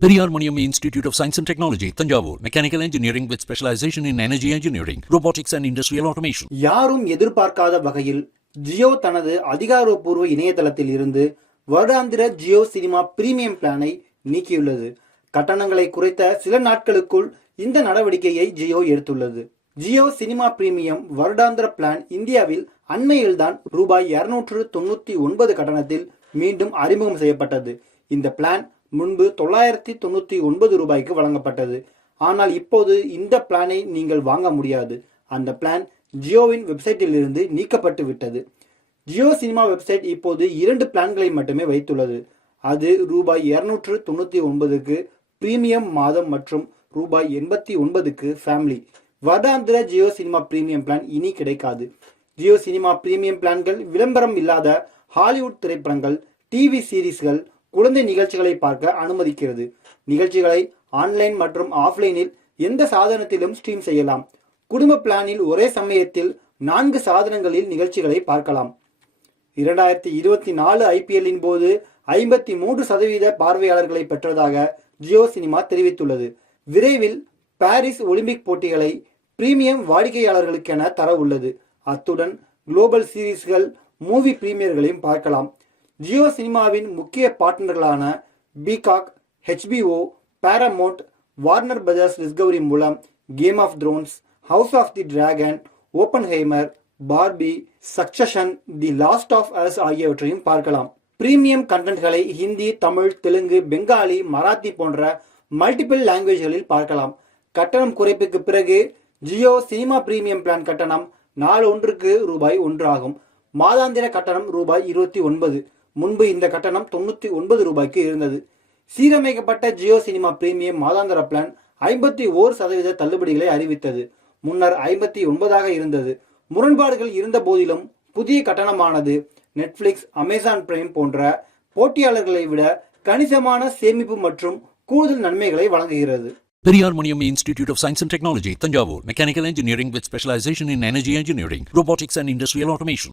Periyar Maniam Institute of Science and Technology, Tanjavur, Mechanical Engineering with specialization in Energy Engineering, Robotics and Industrial Automation. யாரும் எதிர்பார்க்காத வகையில் ஜியோ தனது அதிகாரப்பூர்வ இணையதளத்தில் இருந்து வருடாந்திர ஜியோ சினிமா பிரீமியம் பிளானை நீக்கியுள்ளது. கட்டணங்களை குறைத்த சில நாட்களுக்குள் இந்த நடவடிக்கையை ஜியோ எடுத்துள்ளது. ஜியோ சினிமா பிரீமியம் வருடாந்திர பிளான் இந்தியாவில் அண்மையில்தான் ரூபாய் 299 கட்டணத்தில் மீண்டும் அறிமுகம் செய்யப்பட்டது. இந்த பிளான் முன்பு 999 ரூபாய்க்கு வழங்கப்பட்டது. ஆனால் இப்போது இந்த பிளானை நீங்கள் வாங்க முடியாது. அந்த பிளான் ஜியோவின் வெப்சைட்டில் இருந்து நீக்கப்பட்டு விட்டது. ஜியோ சினிமா வெப்சைட் இப்போது 2 பிளான்களை மட்டுமே வைத்துள்ளது. அது ரூபாய் 299க்கு பிரீமியம் மாதம் மற்றும் ரூபாய் 89க்கு ஃபேமிலி. வருடாந்திர ஜியோ சினிமா பிரீமியம் பிளான் இனி கிடைக்காது. ஜியோ சினிமா பிரீமியம் பிளான்கள் விளம்பரம் இல்லாத ஹாலிவுட் திரைப்படங்கள், டிவி சீரீஸ்கள், குழந்தை நிகழ்ச்சிகளை பார்க்க அனுமதிக்கிறது. நிகழ்ச்சிகளை ஆன்லைன் மற்றும் ஆஃப்லைனில் எந்த சாதனத்திலும் ஸ்ட்ரீம் செய்யலாம். குடும்ப பிளானில் ஒரே சமயத்தில் 4 சாதனங்களில் நிகழ்ச்சிகளை பார்க்கலாம். 2024 ஐபிஎல்லின் போது 53% பார்வையாளர்களை பெற்றதாக ஜியோ சினிமா தெரிவித்துள்ளது. விரைவில் பாரிஸ் ஒலிம்பிக் போட்டிகளை பிரீமியம் வாடிக்கையாளர்களுக்கென தர உள்ளது. அத்துடன் குளோபல் சீரீஸ்கள், மூவி பிரீமியர்களையும் பார்க்கலாம். ஜியோ சினிமாவின் முக்கிய பார்ட்னர்களான Peacock, HBO, Paramount, Warner Brothers Discovery மூலம் Game of Thrones, House of the Dragon, Oppenheimer, Barbie, Succession, the Last of Us ஆகியவற்றையும் பார்க்கலாம். பிரீமியம் கண்டென்ட்களை ஹிந்தி, தமிழ், தெலுங்கு, பெங்காலி, மராத்தி போன்ற மல்டிபிள் லாங்குவேஜ்களில் பார்க்கலாம். கட்டணம் குறைப்புக்கு பிறகு ஜியோ சினிமா பிரீமியம் பிளான் கட்டணம் நாள் ஒன்றுக்கு ரூபாய் 1 ஆகும். மாதாந்திர கட்டணம் ரூபாய் 29. முன்பு இந்த கட்டணம் 99 ரூபாய்க்கு இருந்தது. சீரமைக்கப்பட்ட ஜியோ சினிமா பிரீமியம் மாதாந்திர பிளான் 51% தள்ளுபடிகளை அறிவித்தது. முன்னர் 59ஆக இருந்தது. முரண்பாடுகள் இருந்த போதிலும் புதிய கட்டணமானது நெட்ஃபிளிக்ஸ், அமேசான் பிரைம் போன்ற போட்டியாளர்களை விட கணிசமான சேமிப்பு மற்றும் கூடுதல் நன்மைகளை வழங்குகிறது. Periyar Maniam Institute of Science and Technology, Tanjavur, Mechanical Engineering with specialization in Energy Engineering, Robotics and Industrial Automation.